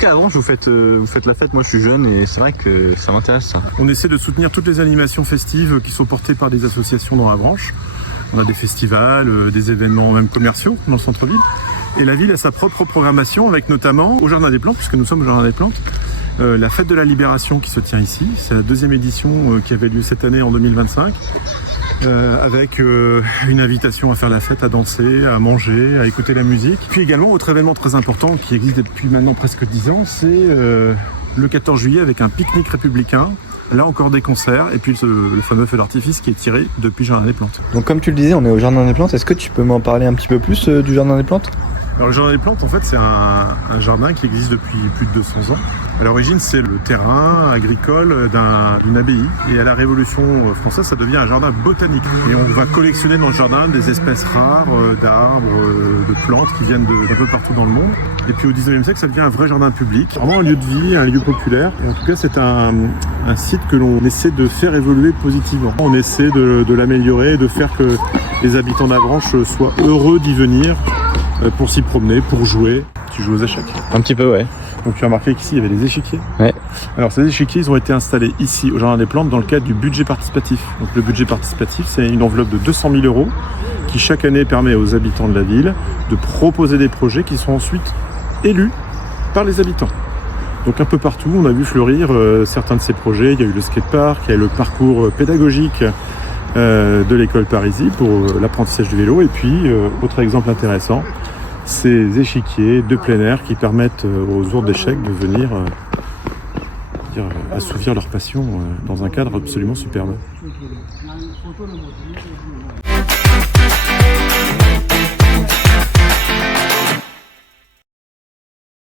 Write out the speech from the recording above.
jusqu'à Avranches, vous faites la fête. Moi, je suis jeune et c'est vrai que ça m'intéresse, ça. On essaie de soutenir toutes les animations festives qui sont portées par des associations dans Avranches. On a des festivals, des événements même commerciaux dans le centre-ville. Et la ville a sa propre programmation avec notamment au Jardin des Plantes, puisque nous sommes au Jardin des Plantes, la fête de la Libération qui se tient ici. C'est la 2e édition qui avait lieu cette année en 2025. Avec une invitation à faire la fête, à danser, à manger, à écouter la musique. Puis également, autre événement très important qui existe depuis maintenant presque 10 ans, c'est le 14 juillet avec un pique-nique républicain. Là encore des concerts et puis le fameux feu d'artifice qui est tiré depuis le Jardin des Plantes. Donc comme tu le disais, on est au Jardin des Plantes. Est-ce que tu peux m'en parler un petit peu plus du Jardin des Plantes ? Alors le Jardin des Plantes, en fait, c'est un jardin qui existe depuis plus de 200 ans. À l'origine, c'est le terrain agricole d'une abbaye. Et à la Révolution française, ça devient un jardin botanique. Et on va collectionner dans le jardin des espèces rares d'arbres, de plantes qui viennent d'un peu partout dans le monde. Et puis au 19e siècle, ça devient un vrai jardin public, vraiment un lieu de vie, un lieu populaire. Et en tout cas, c'est un site que l'on essaie de faire évoluer positivement. On essaie de l'améliorer, de faire que les habitants d'Avranches soient heureux d'y venir pour s'y promener, pour jouer. Tu joues aux échecs? Un petit peu, ouais. Donc tu as remarqué qu'ici, il y avait des échiquiers. Ouais. Alors ces échiquiers, ils ont été installés ici, au Jardin des Plantes, dans le cadre du budget participatif. Donc le budget participatif, c'est une enveloppe de 200 000 € qui chaque année permet aux habitants de la ville de proposer des projets qui sont ensuite élus par les habitants. Donc un peu partout, on a vu fleurir certains de ces projets. Il y a eu le skatepark, il y a eu le parcours pédagogique de l'école Parisis pour l'apprentissage du vélo. Et puis, autre exemple intéressant, ces échiquiers de plein air qui permettent aux ours d'échecs de venir assouvir leur passion dans un cadre absolument superbe.